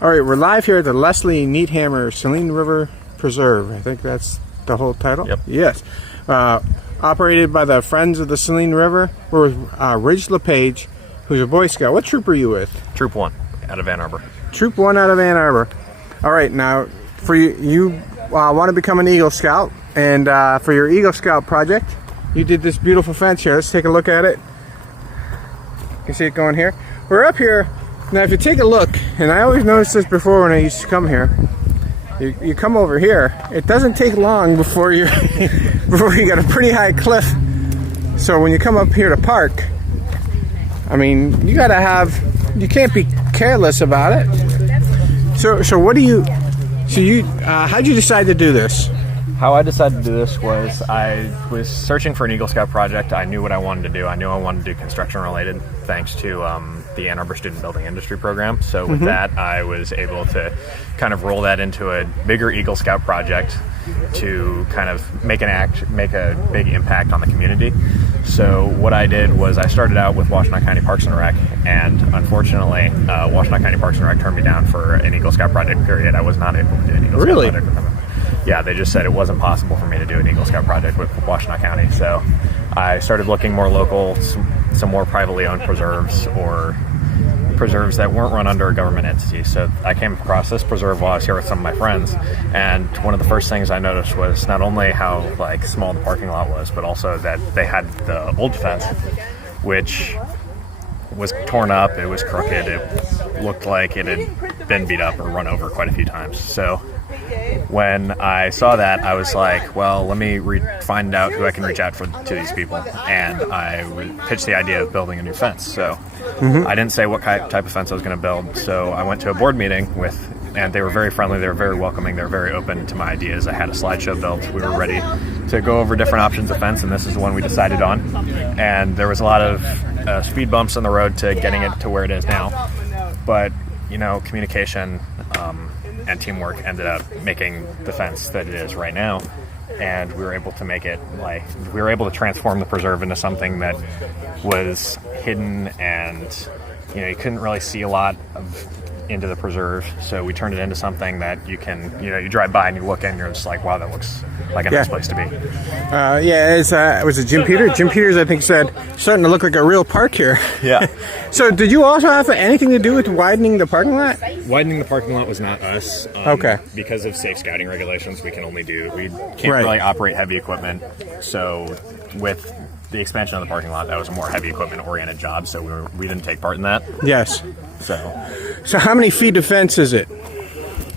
All right, we're live here at the Leslee Niethammer Saline River Preserve. I think that's the whole title. Yep. Yes. Operated by the Friends of the Saline River. We're with Ridge LaPage, who's a Boy Scout. What troop are you with? Troop 1 out of Ann Arbor. Troop 1 out of Ann Arbor. All right, now for you want to become an Eagle Scout, and for your Eagle Scout project, you did this beautiful fence here. Let's take a look at it. You can see it going here. We're up here. Now, if you take a look, and I always noticed this before when I used to come here, you come over here, it doesn't take long before you before you got a pretty high cliff. So when you come up here to park, I mean, you can't be careless about it. So what do you? How'd you decide to do this? How I decided to do this was I was searching for an Eagle Scout project. I knew what I wanted to do. I knew I wanted to do construction related, thanks to the Ann Arbor Student Building Industry Program. So with that, I was able to kind of roll that into a bigger Eagle Scout project to kind of make a big impact on the community. So what I did was I started out with Washtenaw County Parks and Rec, and unfortunately, Washtenaw County Parks and Rec turned me down for an Eagle Scout project. Period. I was not able to do an Eagle Scout project with them. Yeah, they just said it wasn't possible for me to do an Eagle Scout project with Washtenaw County. So I started looking more local, some more privately owned preserves, or preserves that weren't run under a government entity. So I came across this preserve while I was here with some of my friends, and one of the first things I noticed was not only how small the parking lot was, but also that they had the old fence, which was torn up, it was crooked, it looked like it had been beat up or run over quite a few times. So when I saw that, I was like, well, let me find out who I can reach out to these people. And I pitched the idea of building a new fence. So I didn't say what type of fence I was going to build. So I went to a board meeting and they were very friendly, they were very welcoming, they were very open to my ideas. I had a slideshow built. We were ready to go over different options of fence, and this is the one we decided on. And there was a lot of speed bumps on the road to getting it to where it is now. But, communication and teamwork ended up making the fence that it is right now. And we were able to make it we were able to transform the preserve into something that was hidden, and you couldn't really see a lot into the preserve. So we turned it into something that you can, you drive by and you look in and you're just like, wow, that looks like a nice place to be. Was it Jim Peters? Jim Peters, I think, said, starting to look like a real park here. Yeah. So did you also have anything to do with widening the parking lot? Widening the parking lot was not us. Okay. Because of safe scouting regulations, we can't really operate heavy equipment. So with the expansion of the parking lot, that was a more heavy equipment oriented job, so we didn't take part in that. Yes. So how many feet of fence is it?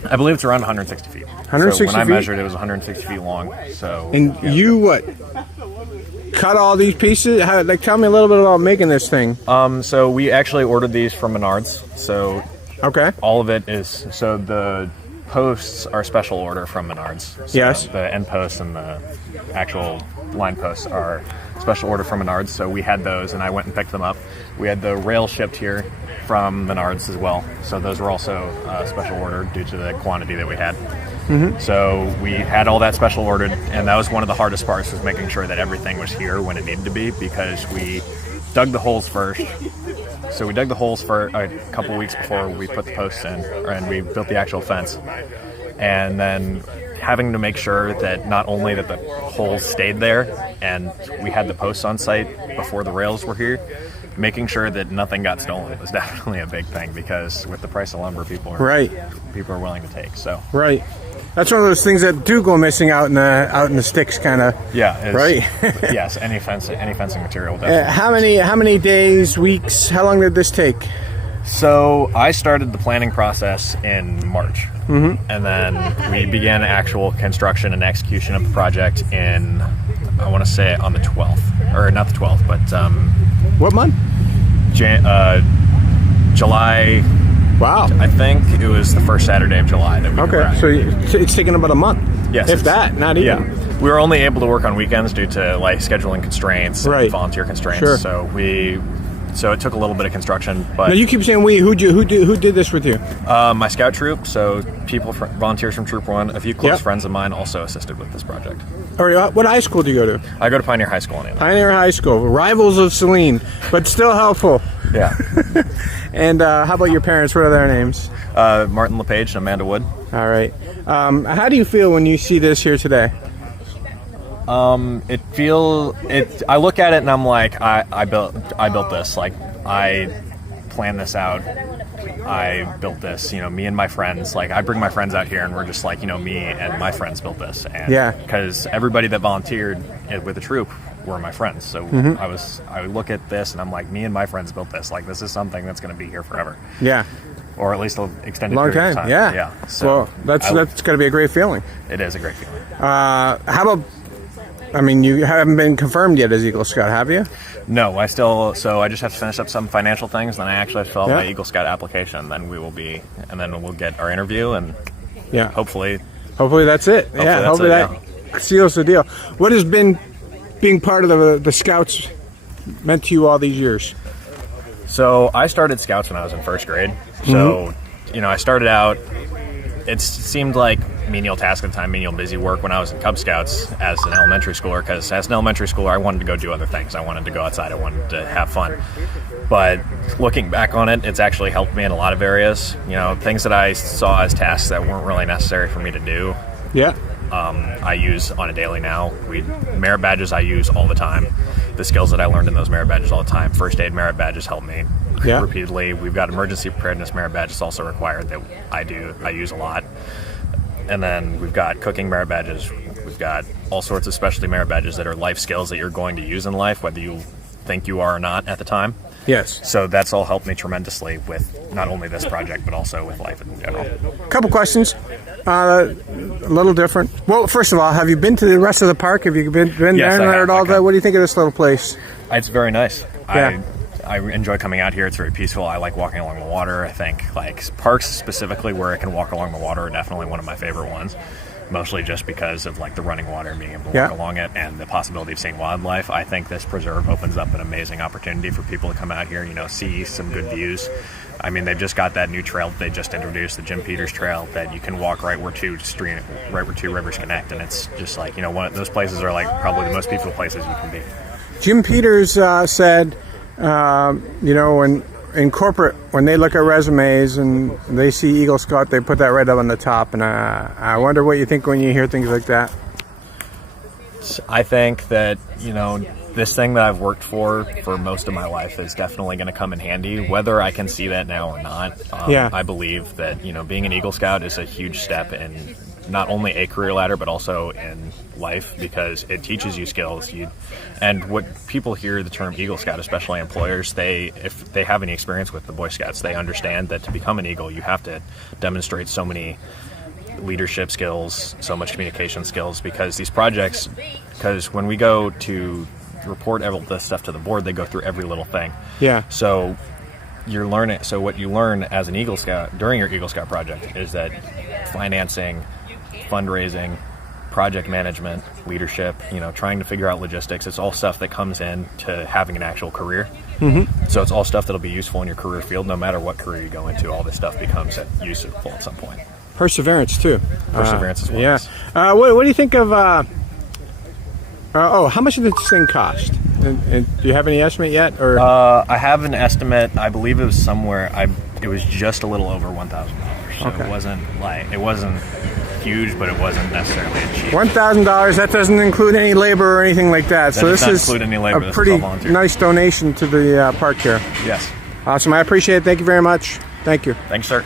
I believe it's around 160 feet. 160 so when feet? I measured, it was 160 feet long. So. And you cut all these pieces? Tell me a little bit about making this thing. So we actually ordered these from Menards. So. Okay. All of it is the posts are special order from Menards. So yes. The end posts and the actual line posts are special order from Menards. So we had those, and I went and picked them up. We had the rails shipped here from Menards as well. So those were also special order due to the quantity that we had. So we had all that special ordered, and that was one of the hardest parts, was making sure that everything was here when it needed to be, because we dug the holes first. So we dug the holes for a couple weeks before we put the posts in, and we built the actual fence. And then having to make sure that not only that the holes stayed there, and we had the posts on site before the rails were here, making sure that nothing got stolen was definitely a big thing, because with the price of lumber, people are willing to take. So that's one of those things that do go missing out in the sticks, kind of. Yeah. Right. Yes. Any fencing material. Definitely. How many days, weeks? How long did this take? So I started the planning process in March, and then we began actual construction and execution of the project in, I want to say, on the 12th, or not the 12th, but what month? July. Wow. I think it was the first Saturday of July that we Okay, so it's taken about a month. Yes. If that, not even. Yeah. We were only able to work on weekends due to scheduling constraints and volunteer constraints. Sure. So we So it took a little bit of construction, but Now you keep saying we. Who did this with you? my scout troop, so volunteers from Troop 1, a few close Yep. friends of mine also assisted with this project. Or what high school do you go to? I go to Pioneer High School in Niethammer. Pioneer High School, rivals of Saline, but still helpful. Yeah. And how about your parents? What are their names? Martin LaPage and Amanda Wood. All right. How do you feel when you see this here today? I look at it and I'm like, I built this. Like, I planned this out. I built this. Me and my friends. Like, I bring my friends out here and we're just like, me and my friends built this. And Yeah. because everybody that volunteered with the troop were my friends. So I would look at this and I'm like, me and my friends built this. Like, this is something that's going to be here forever. Yeah. Or at least an extended Long period time. of time. Yeah. Yeah. Well, that's got to be a great feeling. It is a great feeling. How about? I mean, you haven't been confirmed yet as Eagle Scout, have you? No, I just have to finish up some financial things, then I actually have to fill out my Yeah. Eagle Scout application, then we'll get our interview, and Yeah. hopefully that's it. Hopefully that's that seals the deal. What has been being part of the Scouts meant to you all these years? So I started Scouts when I was in first grade. So, I started out, it seemed like menial task at the time, menial busy work when I was in Cub Scouts as an elementary schooler, because as an elementary schooler, I wanted to go do other things. I wanted to go outside. I wanted to have fun. But looking back on it, it's actually helped me in a lot of areas. Things that I saw as tasks that weren't really necessary for me to do, Yeah. I use on a daily now. Merit badges I use all the time. The skills that I learned in those merit badges all the time. First aid merit badges help me repeatedly. We've got emergency preparedness merit badges also required that I use a lot. And then we've got cooking merit badges. We've got all sorts of specialty merit badges that are life skills that you're going to use in life, whether you think you are or not at the time. Yes. So that's all helped me tremendously with not only this project, but also with life in general. Couple questions. A little different. Well, first of all, have you been to the rest of the park? Have you been Yes, down I there have. at all? What do you think of this little place? It's very nice. Yeah. I enjoy coming out here. It's very peaceful. I like walking along the water. I think parks specifically where I can walk along the water are definitely one of my favorite ones. Mostly just because of the running water and being able to walk along it and the possibility of seeing wildlife. I think this preserve opens up an amazing opportunity for people to come out here, see some good views. I mean, they've just got that new trail that they just introduced, the Jim Peters Trail, that you can walk right where two rivers connect, and it's just one of those places are probably the most beautiful places you can be. Jim Peters said, in corporate, when they look at resumes and they see Eagle Scout, they put that right up on the top. And I wonder what you think when you hear things like that. I think that, this thing that I've worked for most of my life is definitely going to come in handy, whether I can see that now or not. I believe that, being an Eagle Scout is a huge step in not only a career ladder, but also in life, because it teaches you skills. And what people hear the term Eagle Scout, especially employers, if they have any experience with the Boy Scouts, they understand that to become an Eagle, you have to demonstrate so many leadership skills, so much communication skills, because when we go to report all this stuff to the board, they go through every little thing. Yeah. So what you learn as an Eagle Scout during your Eagle Scout project is that financing, fundraising, project management, leadership, trying to figure out logistics, it's all stuff that comes in to having an actual career. Mm-hmm. So it's all stuff that'll be useful in your career field, no matter what career you go into. All this stuff becomes useful at some point. Perseverance, too. Perseverance as well. Yeah. What do you think of... how much did this thing cost? And do you have any estimate yet? Or I have an estimate. I believe it was somewhere. It was just a little over $1,000. So Okay. it wasn't huge, but it wasn't necessarily cheap. $1,000. That doesn't include any labor or anything like that. So does this not is include any labor. a This is pretty all volunteer. nice donation to the park here. Yes. Awesome. I appreciate it. Thank you very much. Thank you. Thanks, sir.